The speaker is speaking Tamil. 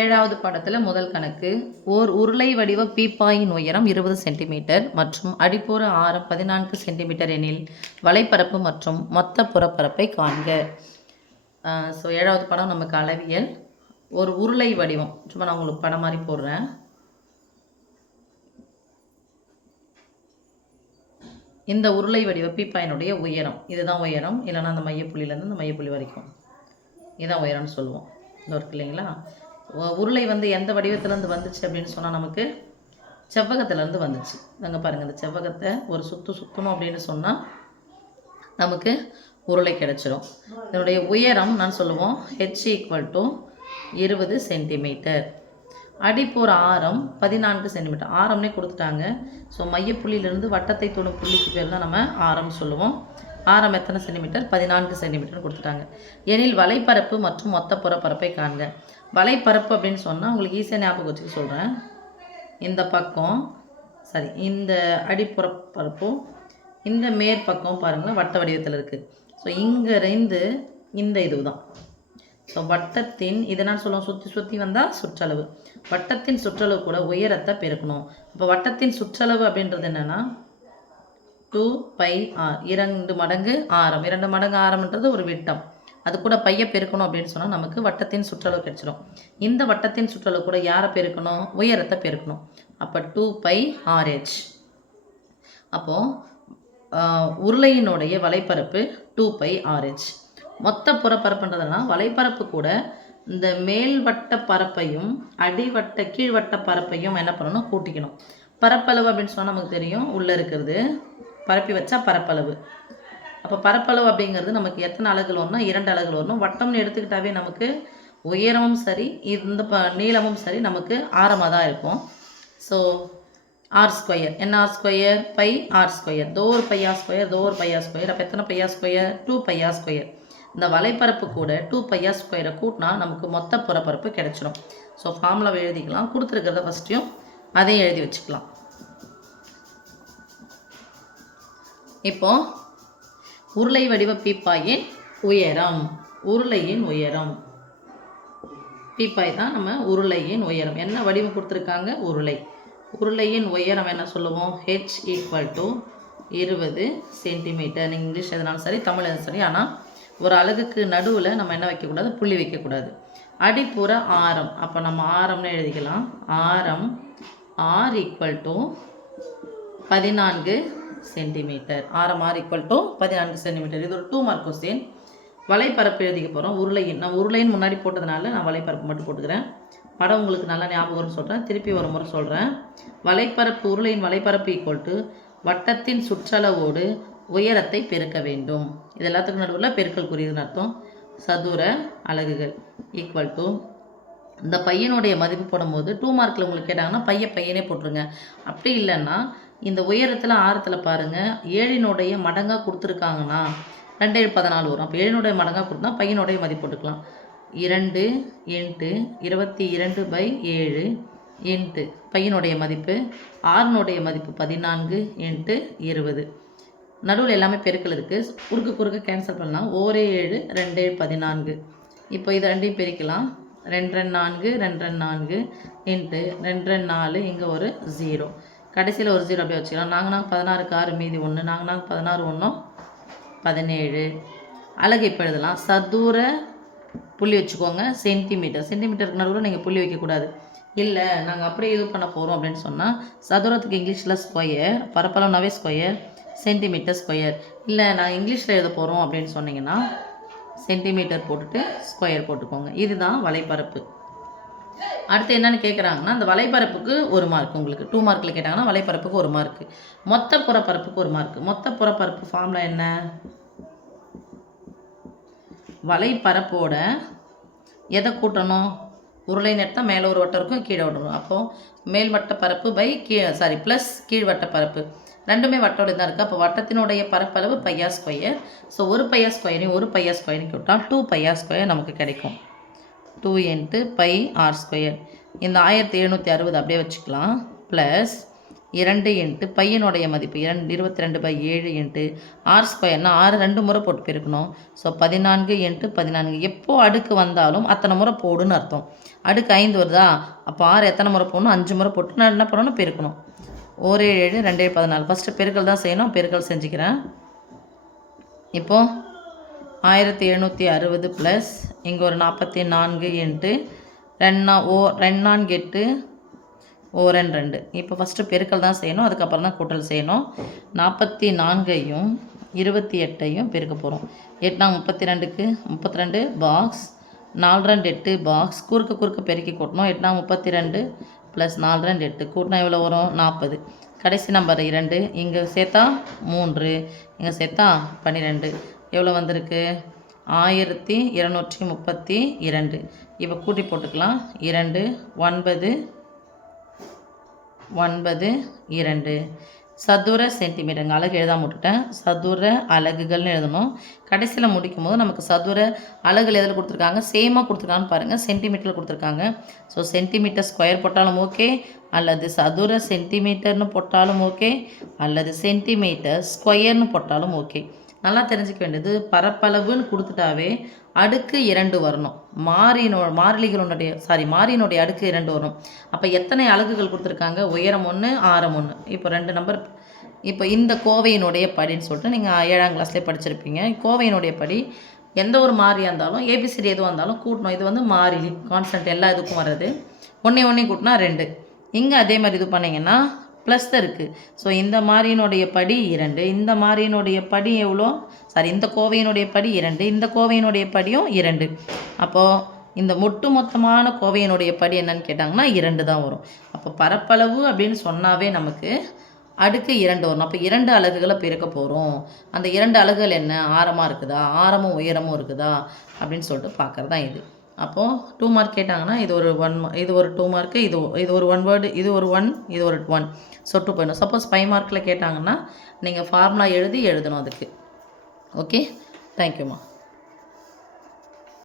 ஏழாவது பாடத்தில் முதல் கணக்கு. ஓர் உருளை வடிவ பீப்பாயின் உயரம் 20 சென்டிமீட்டர் மற்றும் அடிப்புற ஆரம் 14 சென்டிமீட்டர் எனில் வலைப்பரப்பு மற்றும் மொத்த புறப்பரப்பை காண்க. ஸோ ஏழாவது படம் நமக்கு அளவியல். ஒரு உருளை வடிவம், சும்மா நான் உங்களுக்கு படம் மாதிரி போடுறேன். இந்த உருளை வடிவ பீப்பாயினுடைய உயரம், இதுதான் உயரம். இல்லைன்னா அந்த மையப்புள்ளியிலேருந்து இந்த மையப்புள்ளி வரைக்கும் இதுதான் உயரம்னு சொல்லுவோம். இது இருக்கு இல்லைங்களா? உருளை எந்த வடிவத்திலேருந்து வந்துச்சு அப்படின்னு சொன்னால் நமக்கு செவ்வகத்திலேருந்து வந்துச்சு. அங்கே பாருங்கள், இந்த செவ்வகத்தை ஒரு சுற்றணும் அப்படின்னு சொன்னால் நமக்கு உருளை கிடச்சிரும். இதனுடைய உயரம் நான் சொல்லுவோம் h = 20 சென்டிமீட்டர். அடிப்போர் ஆரம் 14 சென்டிமீட்டர். ஆரம்னே கொடுத்துட்டாங்க. ஸோ மையப்புள்ளியிலிருந்து வட்டத்தை தொடும் புள்ளிக்கு பேர் தான் நம்ம ஆரம் சொல்லுவோம். ஆரம் எத்தனை சென்டிமீட்டர்? 14 சென்டிமீட்டர் கொடுத்துட்டாங்க. எனில் வலைப்பரப்பு மற்றும் மொத்த புறப்பரப்பை காண்க. வலைப்பரப்பு அப்படின்னு சொன்னால் உங்களுக்கு ஈஸியாக ஞாபகம் வச்சுக்க சொல்கிறேன். இந்த பக்கம் இந்த அடிப்புறப்பரப்பும் இந்த மேற்பக்கம் பாருங்கள் வட்ட வடிவத்தில் இருக்குது. ஸோ இங்கேருந்து இந்த இதுதான். ஸோ வட்டத்தின் இதை நான் சொல்லுவோம் சுற்றி வந்தால் சுற்றளவு. வட்டத்தின் சுற்றளவு கூட உயரத்தை பெருக்கணும். இப்போ வட்டத்தின் சுற்றளவு அப்படின்றது என்னென்னா 2πr, 2 மடங்கு ஆரம். 2 மடங்கு ஆரம்ன்றது ஒரு விட்டம். அது கூட பையை பெருக்கணும் அப்படின்னு சொன்னால் நமக்கு வட்டத்தின் சுற்றளவு கிடைச்சிடும். இந்த வட்டத்தின் சுற்றளவு கூட யாரை பெருக்கணும்? உயரத்தை பெருக்கணும். அப்போ 2πrh. அப்போது உருளையினுடைய வலைப்பரப்பு 2πrh. மொத்த புறப்பரப்புன்றதுனா வலைப்பரப்பு கூட இந்த மேல்வட்ட பரப்பையும் அடிவட்ட கீழ்வட்ட பரப்பையும் என்ன பண்ணணும்? கூட்டிக்கணும். பரப்பளவு அப்படின்னு சொன்னால் நமக்கு தெரியும், உள்ளே இருக்கிறது பரப்பி வச்சா பரப்பளவு. அப்போ பரப்பளவு அப்படிங்கிறது நமக்கு எத்தனை அலகுகள் வரணும்? 2 அலகுகள் வரணும். வட்டம்னு எடுத்துக்கிட்டாவே நமக்கு உயரமும் சரி இந்த நீளமும் சரி நமக்கு ஆரமாக தான் இருக்கும். So r². என்ன r²? πr². தோர் πr², தோர் πr². அப்போ எத்தனை πr²? 2πr². இந்த வலைப்பரப்பு கூட 2πr² கூட்டினா நமக்கு மொத்த புறப்பரப்பு கிடைச்சிடும். ஸோ ஃபார்முலாவை எழுதிக்கலாம். கொடுத்துருக்கிறத ஃபஸ்ட்டையும் அதையும் எழுதி வச்சுக்கலாம். இப்போது உருளை வடிவ பீப்பாயின் உயரம், உருளையின் உயரம். பீப்பாய் தான் நம்ம உருளையின் உயரம். என்ன வடிவம் கொடுத்துருக்காங்க? உருளை. உருளையின் உயரம் என்ன சொல்லுவோம்? h = 20 centimetre. நீங்கள் இங்கிலீஷ் எதுனாலும் சரி, தமிழ் எதுவும் சரி. ஆனால் ஒரு அலகுக்கு நடுவில் நம்ம என்ன வைக்கக்கூடாது? புள்ளி வைக்கக்கூடாது. அடிப்புற ஆரம். அப்போ நம்ம ஆரம்னு எழுதிக்கலாம். ஆரம் r = 14 சென்டிமீட்டர். ஆரம் r = 14 சென்டிமீட்டர். இது ஒரு 2 மார்க் கொஸ்டின். வலைப்பரப்பு எழுதிக்க போகிறோம். உருளையின் நான் உருளையின் முன்னாடி போட்டதுனால நான் வலைப்பரப்பு மட்டும் போட்டுக்கிறேன். படம் உங்களுக்கு நல்லா ஞாபகம்னு சொல்கிறேன். திருப்பி ஒரு முறை சொல்கிறேன். வலைப்பரப்பு, உருளையின் வலைப்பரப்பு = வட்டத்தின் சுற்றளவோடு உயரத்தை பெருக்க வேண்டும். இது எல்லாத்துக்கும் நடுவில் பெருக்கல் குறியதுன்னு அர்த்தம். சதுர அலகுகள் = இந்த பையனுடைய மதிப்பு போடும்போது 2 மார்க்கில் உங்களுக்கு கேட்டாங்கன்னா பையனே போட்டுருங்க. அப்படி இல்லைன்னா இந்த உயரத்தில் ஆரத்தில் பாருங்கள், 7னுடைய மடங்காக கொடுத்துருக்காங்கன்னா 2 7 14 வரும். அப்போ 7னுடைய மடங்காக கொடுத்தா பையனுடைய மதிப்பு போட்டுக்கலாம். 2 × 22/7 × பையனுடைய மதிப்பு, ஆறுனுடைய மதிப்பு 14 × 20. நடுவில் எல்லாமே பெருக்கல் இருக்குது. குறுக்கு கேன்சல் பண்ணலாம். 1 7 2 14. இப்போ இது ரெண்டையும் பெருக்கலாம். 2 4 2 4 × 2 4. இங்கே ஒரு 0, கடைசியில் ஒரு 0 அப்படியே வச்சுக்கலாம். நாங்கள் 16க்கு 6 மீதி 1. நாங்கள் 16 1 17. அலகு இப்போ எழுதலாம். சதுர புள்ளி வச்சுக்கோங்க. சென்டிமீட்டர். சென்டிமீட்டருக்கு நடுவில் நீங்கள் புள்ளி வைக்கக்கூடாது. இல்லை நாங்கள் அப்படியே இது பண்ண போகிறோம் அப்படின்னு சொன்னால் சதுரத்துக்கு இங்கிலீஷில் ஸ்கொயர், பரப்பளவுனாவே ஸ்கொயர், சென்டிமீட்டர் ஸ்கொயர். இல்லை நான் இங்கிலீஷில் எழுத போகிறோம் அப்படின்னு சொன்னீங்கன்னா சென்டிமீட்டர் போட்டுட்டு ஸ்கொயர் போட்டுக்கோங்க. இதுதான் வலைப்பரப்பு. அடுத்து என்னென்னு கேட்குறாங்கன்னா, அந்த வலைப்பரப்புக்கு 1 மார்க். உங்களுக்கு 2 மார்க்கில் கேட்டாங்கன்னா வலைப்பரப்புக்கு 1 மார்க்கு, மொத்த புறப்பரப்புக்கு 1 மார்க்கு. மொத்த புறப்பரப்பு ஃபார்முலா என்ன? வலைப்பரப்போட எதை கூட்டணும்? உருளை எடுத்தால் மேலே ஒரு வட்டம் இருக்கும், கீழே வட்டம். அப்போது மேல் வட்ட பரப்பு ப்ளஸ் கீழ் வட்ட பரப்பு ரெண்டுமே வட்டோடு தான் இருக்குது. அப்போ வட்டத்தினுடைய பரப்பளவு πr². ஸோ ஒரு πr²யும் ஒரு πr²யும் கூட்டால் 2πr² நமக்கு கிடைக்கும். 2 × πr². இந்த 1760 அப்படியே வச்சுக்கலாம். ப்ளஸ் 2 இன்ட்டு பையனுடைய மதிப்பு 22/7 இன்ட்டு ஆர் ஸ்கொயர்னா 6 2 முறை போட்டு பெருக்கணும். ஸோ 14 இன்ட்டு 14 எப்போ அடுக்கு வந்தாலும் அத்தனை முறை போடுன்னு அர்த்தம். அடுக்கு 5 வருதா, அப்போ 6 எத்தனை முறை போடணும், 5 முறை போட்டு நான் என்ன பண்ணணும், பெருக்கணும். 1 7 7 2 14. ஃபஸ்ட்டு பெருக்கல் தான் செய்யணும், பெருக்கல் செஞ்சுக்கிறேன். இப்போது 1760 ப்ளஸ் இங்கே ஒரு 44 இன்ட்டு 2 4 8 1 2. இப்போ ஃபஸ்ட்டு பெருக்கல் தான் செய்யணும், அதுக்கப்புறம் தான் கூட்டல் செய்யணும். 44ஐயும் 28ஐயும் பெருக்க போகிறோம். 8 32க்கு 32 பாக்ஸ், 4 2 8 பாக்ஸ், குறுக்க பெருக்கி கூட்டணும். 8 32 ப்ளஸ் 4 2 8 கூட்டினா எவ்வளோ வரும், 40. கடைசி நம்பர் 2, இங்கே சேர்த்தா 3, இங்கே சேர்த்தா 12. எவ்வளோ வந்திருக்கு, 1232. இப்போ கூட்டி போட்டுக்கலாம். 2 9 9 2 சதுர சென்டிமீட்டருங்க. அலகு எழுதாம விட்டுட்டேன், சதுர அலகுகள்னு எழுதணும். கடைசியில் முடிக்கும் போது நமக்கு சதுர அலகுகள் எதில் கொடுத்துருக்காங்க, சேமாக கொடுத்துருக்காங்கன்னு பாருங்கள், சென்டிமீட்டரில் கொடுத்துருக்காங்க. ஸோ சென்டிமீட்டர் ஸ்கொயர் போட்டாலும் ஓகே, அல்லது சதுர சென்டிமீட்டர்னு போட்டாலும் ஓகே, அல்லது சென்டிமீட்டர் ஸ்கொயர்னு போட்டாலும் ஓகே. நல்லா தெரிஞ்சுக்க வேண்டியது, பரப்பளவுன்னு கொடுத்துட்டாவே அடுக்கு 2 வரணும். மாறியினுடைய அடுக்கு 2 வரும். அப்போ எத்தனை அலகுகள் கொடுத்துருக்காங்க, உயரம் 1 ஆரம் 1. இப்போ 2 நம்பர். இப்போ இந்த கோவையினுடைய படின்னு சொல்லிட்டு நீங்கள் 7ஆம் கிளாஸ்லேயே படிச்சிருப்பீங்க. கோவையினுடைய படி எந்த ஒரு மாறியாக இருந்தாலும் ஏபிசிடி எதுவாக இருந்தாலும் கூட்டணும். இது வந்து மாறிலி கான்ஸ்டன்ட், எல்லா இதுக்கும் வர்றது. ஒன்றே கூட்டினா 2. இங்கே அதே மாதிரி இது பண்ணிங்கன்னா ப்ளஸ் தான் இருக்குது. ஸோ இந்த மாறியினுடைய படி 2, இந்த மாறியினுடைய படி எவ்வளோ, இந்த கோவையினுடைய படி 2, இந்த கோவையினுடைய படியும் 2. அப்போது இந்த மொத்தமான கோவையினுடைய படி என்னன்னு கேட்டாங்கன்னா 2 தான் வரும். அப்போ பரப்பளவு அப்படின்னு சொன்னாவே நமக்கு அடுக்கு 2 வரணும். அப்போ 2 அலகுகளை பெருக்க போகிறோம். அந்த 2 அலகுகள் என்ன, ஆரமாக இருக்குதா, ஆரமும் உயரமும் இருக்குதா அப்படின்னு சொல்லிட்டு பார்க்குறது தான் இது. அப்போது 2 மார்க் கேட்டாங்கன்னா இது ஒரு 2 மார்க்கு, இது ஒரு 1 வேர்டு, இது ஒரு 1, இது ஒரு 1. ஸோ 2 போயிடும். சப்போஸ் 5 மார்க்கில் கேட்டாங்கன்னா நீங்கள் ஃபார்முலா எழுதணும் அதுக்கு. ஓகே, தேங்க்யூம்மா.